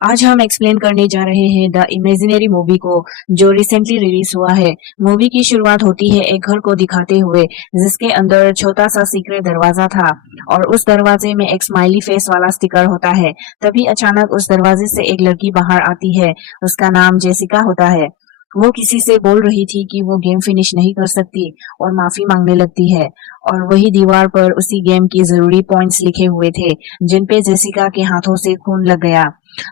आज हम एक्सप्लेन करने जा रहे हैं द इमेजिनरी मूवी को जो रिसेंटली रिलीज हुआ है। मूवी की शुरुआत होती है एक घर को दिखाते हुए जिसके अंदर छोटा सा सीक्रेट दरवाजा था और उस दरवाजे में एक स्माइली फेस वाला स्टिकर होता है। तभी अचानक उस दरवाजे से एक लड़की बाहर आती है। उसका नाम जेसिका होता है। वो किसी से बोल रही थी कि वो गेम फिनिश नहीं कर सकती और माफी मांगने लगती है। और वही दीवार पर उसी गेम की जरूरी पॉइंट्स लिखे हुए थे जिन पे जेसिका के हाथों से खून लग गया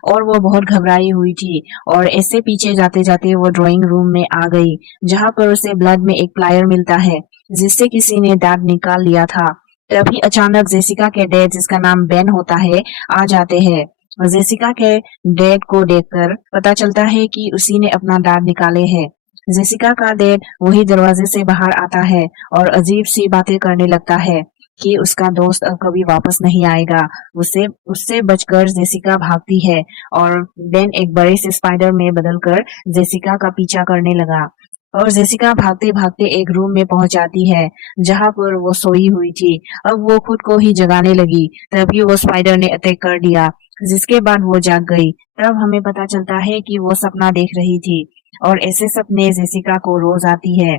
और वो बहुत घबराई हुई थी और ऐसे पीछे जाते जाते वो ड्राइंग रूम में आ गई जहां पर उसे ब्लड में एक प्लायर मिलता है जिससे किसी ने दांत निकाल लिया था। तभी अचानक जेसिका के डैड जिसका नाम बेन होता है आ जाते हैं। जेसिका के डैड को देखकर पता चलता है कि उसी ने अपना दांत निकाले हैं। जेसिका का डैड वही दरवाजे से बाहर आता है और अजीब सी बातें करने लगता है कि उसका दोस्त अब कभी वापस नहीं आएगा। उसे उससे बचकर जेसिका भागती है और बेन एक बड़े से स्पाइडर में बदलकर जेसिका का पीछा करने लगा। और जेसिका भागते भागते एक रूम में पहुंच जाती है जहां पर वो सोई हुई थी। अब वो खुद को ही जगाने लगी तभी वो स्पाइडर ने अटैक कर दिया जिसके बाद वो जाग गई। तब हमें पता चलता है कि वो सपना देख रही थी और ऐसे सपने जेसिका को रोज आती है।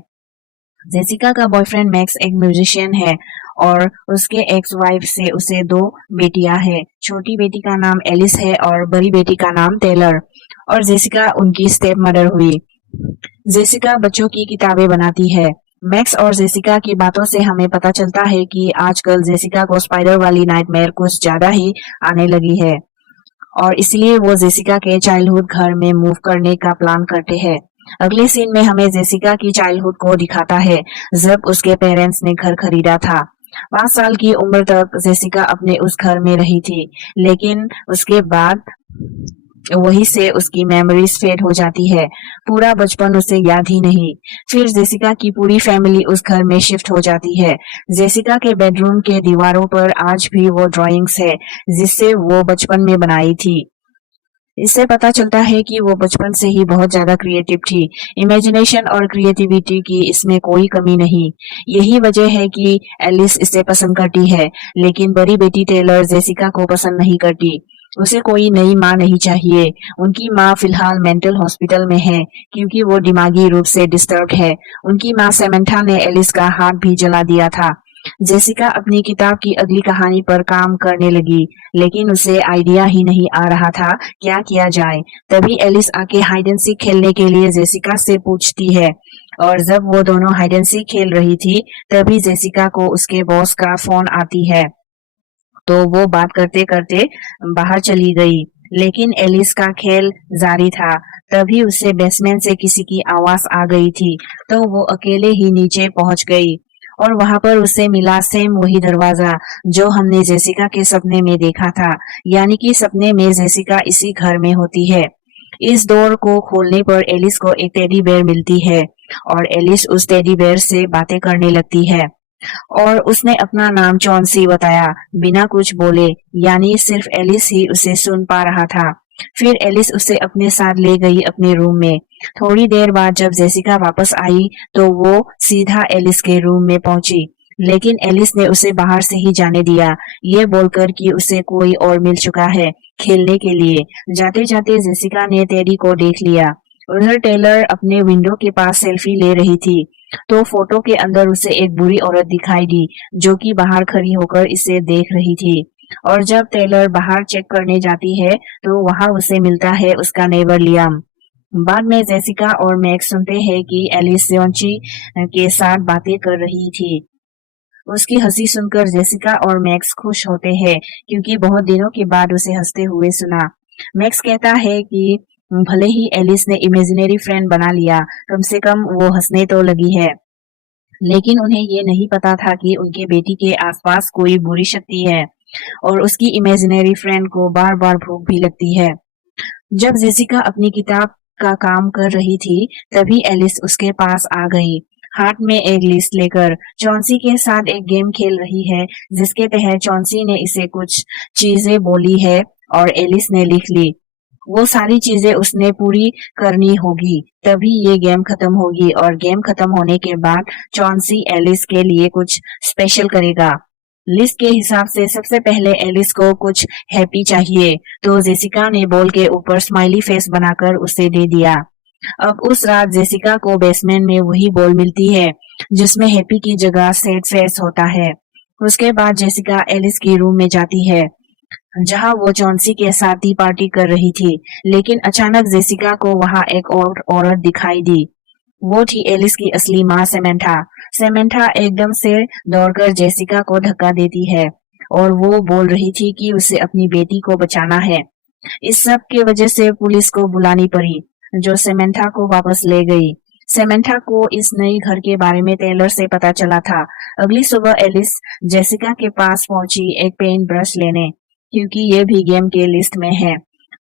जेसिका का बॉयफ्रेंड मैक्स एक म्यूजिशियन है और उसके एक्स वाइफ से उसे दो बेटियां हैं। छोटी बेटी का नाम एलिस है और बड़ी बेटी का नाम टेलर। और जेसिका उनकी स्टेप मदर हुई। जेसिका बच्चों की किताबें बनाती है। मैक्स और जेसिका की बातों से हमें पता चलता है कि आजकल जेसिका को स्पाइडर वाली नाइटमेयर कुछ ज्यादा ही आने लगी है और इसलिए वो जेसिका के चाइल्डहुड घर में मूव करने का प्लान करते हैं। अगले सीन में हमें जेसिका की चाइल्डहुड को दिखाता है जब उसके पेरेंट्स ने घर खरीदा था। 5 साल की उम्र तक जेसिका अपने उस घर में रही थी लेकिन उसके बाद वहीं से उसकी मेमोरीज फेड हो जाती है। पूरा बचपन उसे याद ही नहीं। फिर जेसिका की पूरी फैमिली उस घर में शिफ्ट हो जाती है। जेसिका के बेडरूम के दीवारों पर आज भी वो ड्राइंग्स है जिससे वो बचपन में बनाई थी। इससे पता चलता है कि वो बचपन से ही बहुत ज्यादा क्रिएटिव थी। इमेजिनेशन और क्रिएटिविटी की इसमें कोई कमी नहीं। यही वजह है कि एलिस इसे पसंद करती है लेकिन बड़ी बेटी टेलर जेसिका को पसंद नहीं करती। उसे कोई नई माँ नहीं चाहिए। उनकी माँ फिलहाल मेंटल हॉस्पिटल में है क्योंकि वो दिमागी रूप से डिस्टर्ब है। उनकी माँ सेमेंथा ने एलिस का हाथ भी जला दिया था। जेसिका अपनी किताब की अगली कहानी पर काम करने लगी लेकिन उसे आइडिया ही नहीं आ रहा था क्या किया जाए। तभी एलिस आके हाइड एंड सीक खेलने के लिए जेसिका से पूछती है और जब वो दोनों हाइड एंड सीक खेल रही थी तभी जेसिका को उसके बॉस का फोन आती है तो वो बात करते करते बाहर चली गई लेकिन एलिस का खेल जारी था। तभी उसे बेसमेंट से किसी की आवाज आ गई थी तो वो अकेले ही नीचे पहुंच गई और वहां पर उसे मिला सेम वही दरवाजा जो हमने जेसिका के सपने में देखा था। यानी कि सपने में जेसिका इसी घर में होती है। इस डोर को खोलने पर एलिस को एक टेडी बेयर मिलती है और एलिस उस टेडी बेयर से बातें करने लगती है और उसने अपना नाम चौंसी बताया बिना कुछ बोले। यानी सिर्फ एलिस ही उसे सुन पा रहा था। फिर एलिस उसे अपने साथ ले गई अपने रूम में। थोड़ी देर बाद जब जेसिका वापस आई तो वो सीधा एलिस के रूम में पहुंची लेकिन एलिस ने उसे बाहर से ही जाने दिया ये बोलकर कि उसे कोई और मिल चुका है खेलने के लिए। जाते जाते जेसिका ने टेडी को देख लिया। उधर टेलर अपने विंडो के पास सेल्फी ले रही थी तो फोटो के अंदर उसे एक बुरी औरत दिखाई दी जो कि बाहर खड़ी होकर इसे देख रही थी। और जब टेलर बाहर चेक करने जाती है तो वहां उसे मिलता है उसका नेबर लियाम। बाद में जेसिका और मैक्स सुनते हैं कि एलिस योंची के साथ बातें कर रही थी। उसकी हंसी सुनकर जेसिका और मैक्स खुश होते हैं क्योंकि बहुत दिनों के बाद उसे हंसते हुए सुना। मैक्स कहता है कि भले ही एलिस ने इमेजिनरी फ्रेंड बना लिया कम से कम वो हंसने तो लगी है। लेकिन उन्हें ये नहीं पता था कि उनके बेटी के आसपास कोई बुरी शक्ति है और उसकी इमेजिनरी फ्रेंड को बार बार भूख भी लगती है। जब जेसिका अपनी किताब का काम कर रही थी तभी एलिस उसके पास आ गई हाथ में एक लिस्ट लेकर। चौंसी के साथ एक गेम खेल रही है जिसके तहत चौंसी ने इसे कुछ चीजें बोली है और एलिस ने लिख ली। वो सारी चीजें उसने पूरी करनी होगी तभी ये गेम खत्म होगी और गेम खत्म होने के बाद चौंसी एलिस के लिए कुछ स्पेशल करेगा। लिस्ट के हिसाब से सबसे पहले एलिस को कुछ हैप्पी चाहिए, तो जेसिका ने बॉल के ऊपर स्माइली फेस बनाकर उसे दे दिया। अब उस रात जेसिका को बेसमेंट में वही बॉल मिलती है जिसमें हैप्पी की जगह सैड फेस होता है। उसके बाद जेसिका एलिस की रूम में जाती है जहां वो चॉन्सी के साथ टी पार्टी कर रही थी, लेकिन अचानक जेसिका को वहां एक और औरत दिखाई दी। वो थी एलिस की असली माँ सेमेंथा। सेमेंथा एकदम से दौड़कर जेसिका को धक्का देती है और वो बोल रही थी कि उसे अपनी बेटी को बचाना है। इस सब की वजह से पुलिस को बुलानी पड़ी, जो सेमेंथा को वापस ले गई। सेमेंथा को इस नई घर के बारे में टेलर से पता चला था। अगली सुबह एलिस जेसिका के पास पहुंची एक पेंट ब्रश लेने, क्योंकि ये भी गेम के लिस्ट में है।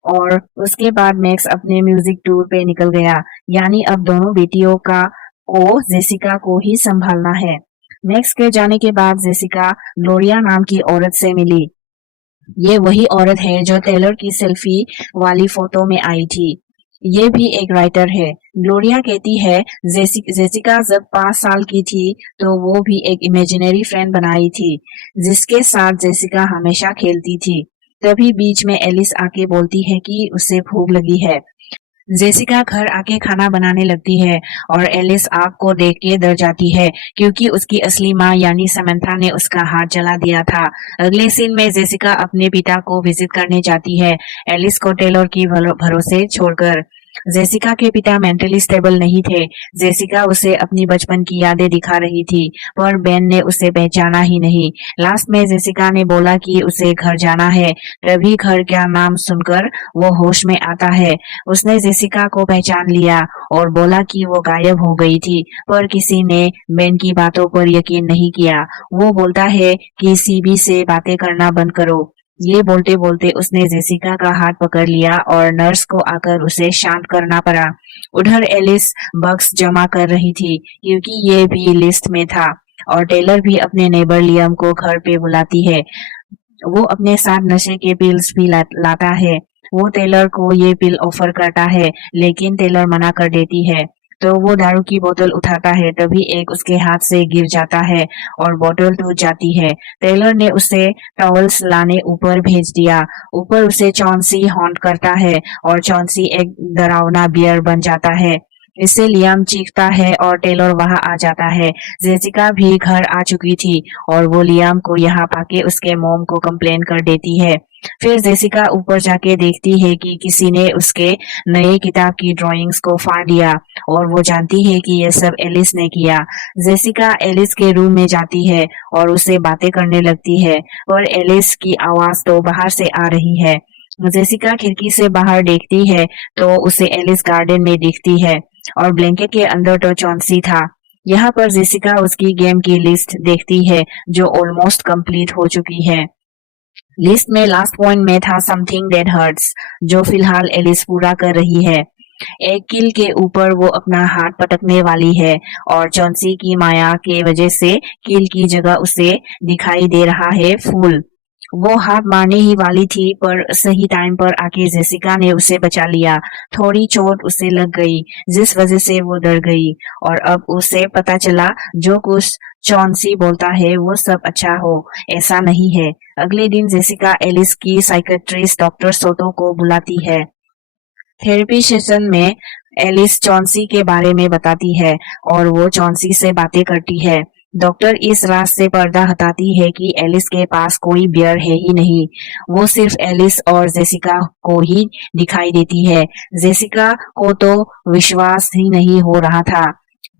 और उसके बाद मैक्स अपने म्यूजिक टूर पे निकल गया, यानी अब दोनों बेटियों को जेसिका को ही संभालना है। मैक्स के जाने के बाद जेसिका ग्लोरिया नाम की औरत से मिली। ये वही औरत है जो टेलर की सेल्फी वाली फोटो में आई थी। ये भी एक राइटर है। ग्लोरिया कहती है जेसिका जब 5 साल की थी तो वो भी एक इमेजिनरी फ्रेंड बनाई थी जिसके साथ जेसिका हमेशा खेलती थी। तभी बीच में एलिस आके बोलती है कि उसे भूख लगी है। जेसिका घर आके खाना बनाने लगती है और एलिस आग को देख के डर जाती है क्योंकि उसकी असली माँ यानी समंथा ने उसका हाथ जला दिया था। अगले सीन में जेसिका अपने पिता को विजिट करने जाती है, एलिस को टेलर की भरोसे छोड़कर। जेसिका के पिता मेंटली स्टेबल नहीं थे। जेसिका उसे अपनी बचपन की यादें दिखा रही थी, पर बेन ने उसे पहचाना ही नहीं। लास्ट में जेसिका ने बोला कि उसे घर जाना है, तभी घर का नाम सुनकर वो होश में आता है। उसने जेसिका को पहचान लिया और बोला कि वो गायब हो गई थी, पर किसी ने बेन की बातों पर यकीन नहीं किया। वो बोलता है कि सीबी से बातें करना बंद करो। ये बोलते बोलते उसने जेसिका का हाथ पकड़ लिया और नर्स को आकर उसे शांत करना पड़ा। उधर एलिस बक्स जमा कर रही थी क्योंकि ये भी लिस्ट में था, और टेलर भी अपने नेबर लियम को घर पे बुलाती है। वो अपने साथ नशे के पिल्स भी लाता है। वो टेलर को ये पिल ऑफर करता है, लेकिन टेलर मना कर देती है। तो वो दारू की बोतल उठाता है, तभी एक उसके हाथ से गिर जाता है और बोतल टूट जाती है। टेलर ने उसे टॉवल्स लाने ऊपर भेज दिया। ऊपर उसे चॉन्सी हॉन्ट करता है और चॉन्सी एक डरावना बियर बन जाता है। इससे लियाम चीखता है और टेलर वहां आ जाता है। जेसिका भी घर आ चुकी थी और वो लियाम को यहाँ पाके उसके मॉम को कंप्लेन कर देती है। फिर जेसिका ऊपर जाके देखती है कि किसी ने उसके नए किताब की ड्राइंग्स को फाड़ दिया और वो जानती है कि ये सब एलिस ने किया। जेसिका एलिस के रूम में जाती है और उससे बातें करने लगती है, पर एलिस की आवाज तो बाहर से आ रही है। जेसिका खिड़की से बाहर देखती है तो उसे एलिस गार्डन में दिखती है और ब्लैंकेट के अंदर तो चॉन्सी था। यहाँ पर जेसिका उसकी गेम की लिस्ट देखती है जो ऑलमोस्ट कंप्लीट हो चुकी है। लिस्ट में लास्ट पॉइंट में था समथिंग दैट हर्ट्स, जो फिलहाल एलिस पूरा कर रही है। एक किल के ऊपर वो अपना हाथ पटकने वाली है और चॉन्सी की माया के वजह से किल की जगह उसे दिखाई दे रहा है फूल। वो हाथ मारने ही वाली थी, पर सही टाइम पर आके जेसिका ने उसे बचा लिया। थोड़ी चोट उसे लग गई जिस वजह से वो डर गई, और अब उसे पता चला जो कुछ चॉन्सी बोलता है वो सब अच्छा हो, ऐसा नहीं है। अगले दिन जेसिका एलिस की साइकेट्रिस्ट डॉक्टर सोटो को बुलाती है। थेरेपी सेशन में एलिस चॉन्सी के बारे में बताती है और वो चॉन्सी से बातें करती है। डॉक्टर इस राज से पर्दा हटाती है कि एलिस के पास कोई बियर है ही नहीं। वो सिर्फ एलिस और जेसिका को ही दिखाई देती है। जेसिका को तो विश्वास ही नहीं हो रहा था।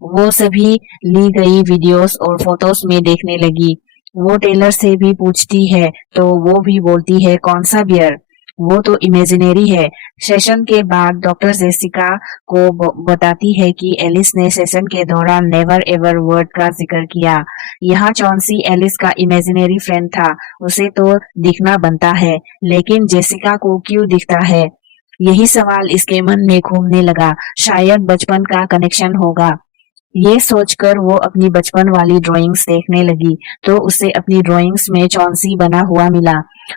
वो सभी ली गई वीडियोस और फोटोज में देखने लगी। वो टेलर से भी पूछती है तो वो भी बोलती है कौन सा बियर, वो तो इमेजिनरी है। सेशन के बाद डॉक्टर जेसिका को बताती है कि एलिस ने सेशन के दौरान नेवर एवर वर्ड का जिक्र किया। यहाँ चॉन्सी एलिस का इमेजिनरी फ्रेंड था, उसे तो दिखना बनता है, लेकिन जेसिका को क्यों दिखता है? यही सवाल इसके मन में घूमने लगा। शायद बचपन का कनेक्शन होगा। ये सोचकर वो अपनी बचपन वाली ड्राइंग्स देखने लगी तो उसे अपनी ड्राइंग्स में चॉन्सी बना हुआ मिला।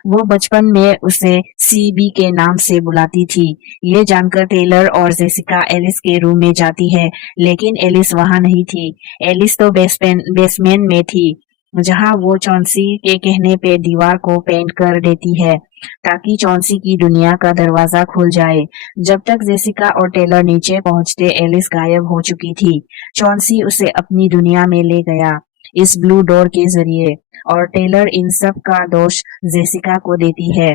वो बचपन में उसे सीबी के नाम से बुलाती थी। ये जानकर टेलर और जेसिका एलिस के रूम में जाती है, लेकिन एलिस वहां नहीं थी। एलिस तो बेसमेंट में थी। जहां वो चौंसी के कहने पे दीवार को पेंट कर देती है ताकि चौंसी की दुनिया का दरवाजा खुल जाए। जब तक जेसिका और टेलर नीचे पहुंचते एलिस गायब हो चुकी थी। चौंसी उसे अपनी दुनिया में ले गया इस ब्लू डोर के जरिए और टेलर इन सब का दोष जेसिका को देती है।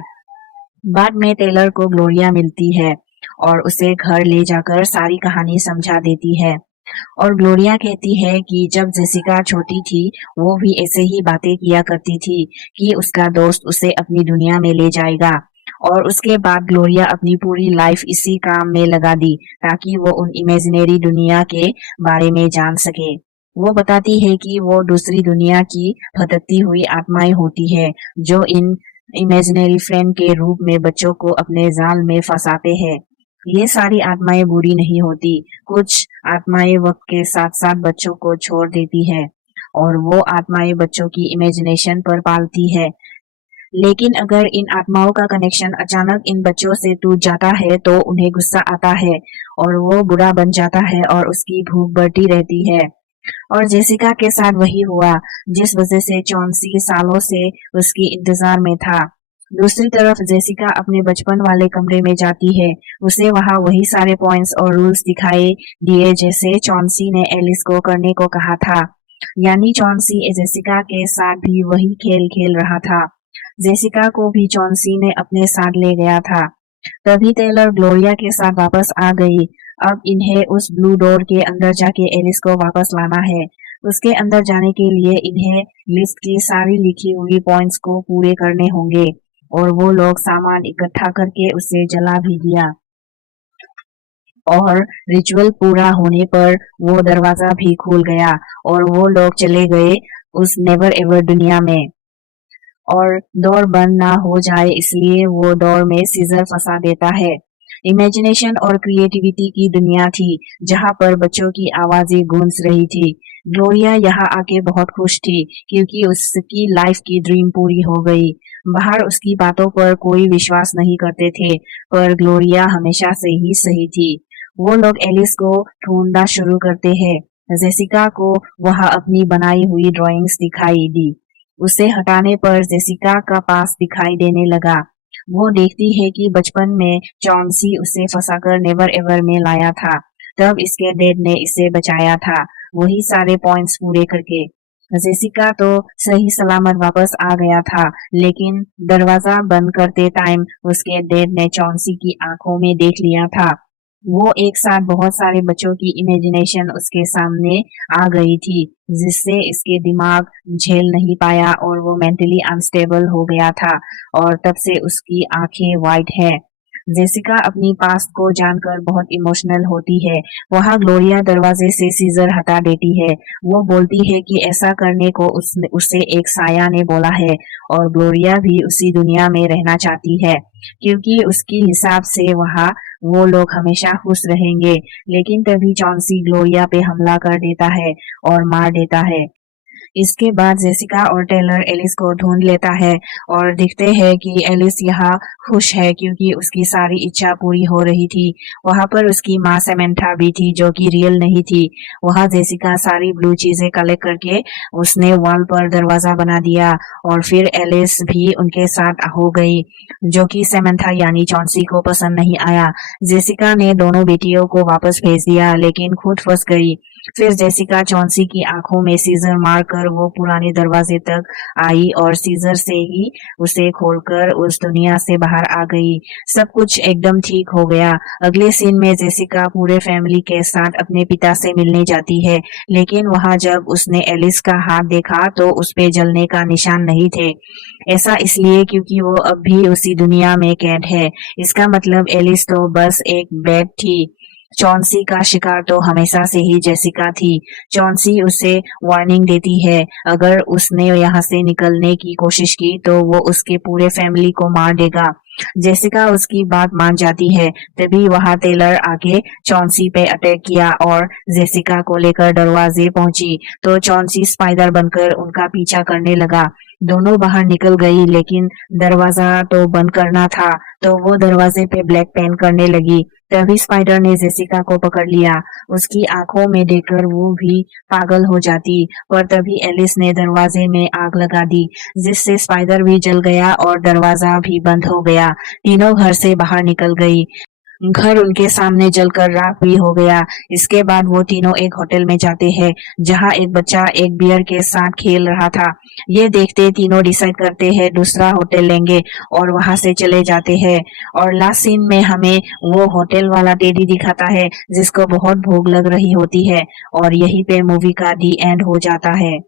बाद में टेलर को ग्लोरिया मिलती है और उसे घर ले जाकर सारी कहानी समझा देती है और ग्लोरिया कहती है कि जब जेसिका छोटी थी वो भी ऐसे ही बातें किया करती थी कि उसका दोस्त उसे अपनी दुनिया में ले जाएगा और उसके बाद ग्लोरिया अपनी पूरी लाइफ इसी काम में लगा दी ताकि वो उन इमेजिनरी दुनिया के बारे में जान सके। वो बताती है कि वो दूसरी दुनिया की भटकती हुई आत्माएं होती है जो इन इमेजिनरी फ्रेंड के रूप में बच्चों को अपने जाल में फंसाते हैं। ये सारी आत्माएं बुरी नहीं होती, कुछ आत्माएं वक्त के साथ साथ बच्चों को छोड़ देती है और वो आत्माएं बच्चों की इमेजिनेशन पर पालती है। लेकिन अगर इन आत्माओं का कनेक्शन अचानक इन बच्चों से टूट जाता है तो उन्हें गुस्सा आता है और वो बुरा बन जाता है और उसकी भूख बढ़ती रहती है। और जेसिका के साथ वही हुआ जिस वजह से चौंसी सालों से उसकी इंतजार में था। दूसरी तरफ जेसिका अपने बचपन वाले कमरे में जाती है। उसे वहां वही सारे पॉइंट्स और रूल्स दिखाई दिए जैसे चौंसी ने एलिस को करने को कहा था। यानी चौंसी जेसिका के साथ भी वही खेल खेल रहा था। जेसिका को भी चौंसी ने अपने साथ ले गया था। तभी टेलर ग्लोरिया के साथ वापस आ गई। अब इन्हें उस ब्लू डोर के अंदर जाके एलिस को वापस लाना है। उसके अंदर जाने के लिए इन्हें लिस्ट की सारी लिखी हुई पॉइंट्स को पूरे करने होंगे और वो लोग सामान इकट्ठा करके उसे जला भी दिया और रिचुअल पूरा होने पर वो दरवाजा भी खुल गया और वो लोग चले गए उस नेवर एवर दुनिया में। और डोर बंद ना हो जाए इसलिए वो डोर में सीजर फंसा देता है। इमेजिनेशन और क्रिएटिविटी की दुनिया थी जहां पर बच्चों की आवाजें गूंज रही थी। ग्लोरिया यहाँ आके बहुत खुश थी क्योंकि उसकी लाइफ की ड्रीम पूरी हो गई। बाहर उसकी बातों पर कोई विश्वास नहीं करते थे पर ग्लोरिया हमेशा से ही सही थी। वो लोग एलिस को ढूंढना शुरू करते हैं। जेसिका को वहां अपनी बनाई हुई ड्राइंग्स दिखाई दी। उसे हटाने पर जेसिका का पास दिखाई देने लगा। वो देखती है कि बचपन में चौंसी उसे फंसाकर नेवर एवर में लाया था। तब इसके डैड ने इसे बचाया था वही सारे पॉइंट्स पूरे करके। जेसिका तो सही सलामत वापस आ गया था लेकिन दरवाजा बंद करते टाइम उसके डैड ने चौंसी की आंखों में देख लिया था। वो एक साथ बहुत सारे बच्चों की इमेजिनेशन उसके सामने आ गई थी जिससे इसके दिमाग झेल नहीं पाया और वो मेंटली अनस्टेबल हो गया था और तब से उसकी आंखें वाइट है। जेसिका अपनी पास्ट को जानकर बहुत इमोशनल होती है। वहाँ ग्लोरिया दरवाजे से सीजर हटा देती है। वो बोलती है कि ऐसा करने को उसे एक साया ने बोला है और ग्लोरिया भी उसी दुनिया में रहना चाहती है क्योंकि उसकी हिसाब से वहाँ वो लोग हमेशा खुश रहेंगे। लेकिन तभी चौंसी ग्लोरिया पे हमला कर देता है और मार देता है। इसके बाद जेसिका और टेलर एलिस को ढूंढ लेता है और दिखते हैं कि एलिस यहाँ खुश है क्योंकि उसकी सारी इच्छा पूरी हो रही थी। वहां पर उसकी माँ सेमेंथा भी थी जो कि रियल नहीं थी। वहां जेसिका सारी ब्लू चीजें कलेक्ट करके उसने वॉल पर दरवाजा बना दिया और फिर एलिस भी उनके साथ हो गई जो कि सेमेंथा यानी चौंसी को पसंद नहीं आया। जेसिका ने दोनों बेटियों को वापस भेज दिया लेकिन खुद फंस गई। फिर जेसिका चौंसी की आंखों में सीजर मारकर वो पुराने दरवाजे तक आई और सीजर से ही उसे खोलकर उस दुनिया से बाहर आ गई। सब कुछ एकदम ठीक हो गया। अगले सीन में जेसिका पूरे फैमिली के साथ अपने पिता से मिलने जाती है लेकिन वहां जब उसने एलिस का हाथ देखा तो उस पे जलने का निशान नहीं थे। ऐसा इसलिए क्योंकि वो अब भी उसी दुनिया में कैद है। इसका मतलब एलिस तो बस एक बैग थी। चौंसी का शिकार तो हमेशा से ही जेसिका थी। चौंसी उसे वार्निंग देती है अगर उसने यहाँ से निकलने की कोशिश की तो वो उसके पूरे फैमिली को मार देगा। जेसिका उसकी बात मान जाती है। तभी वहां टेलर आके चौंसी पे अटैक किया और जेसिका को लेकर दरवाजे पहुंची तो चौंसी स्पाइडर बनकर उनका पीछा करने लगा। दोनों बाहर निकल गई लेकिन दरवाजा तो बंद करना था, तो वो दरवाजे पे ब्लैक पेन करने लगी। तभी स्पाइडर ने जेसिका को पकड़ लिया। उसकी आंखों में देखकर वो भी पागल हो जाती, पर तभी एलिस ने दरवाजे में आग लगा दी, जिससे स्पाइडर भी जल गया और दरवाजा भी बंद हो गया। तीनों घर से बाहर निकल गई। घर उनके सामने जलकर राख भी हो गया। इसके बाद वो तीनों एक होटल में जाते हैं, जहां एक बच्चा एक बियर के साथ खेल रहा था। ये देखते तीनों डिसाइड करते हैं दूसरा होटल लेंगे और वहां से चले जाते हैं। और लास्ट सीन में हमें वो होटल वाला टेडी दिखाता है, जिसको बहुत भूख लग रही होती है। और यहीं पे मूवी का दी एंड हो जाता है।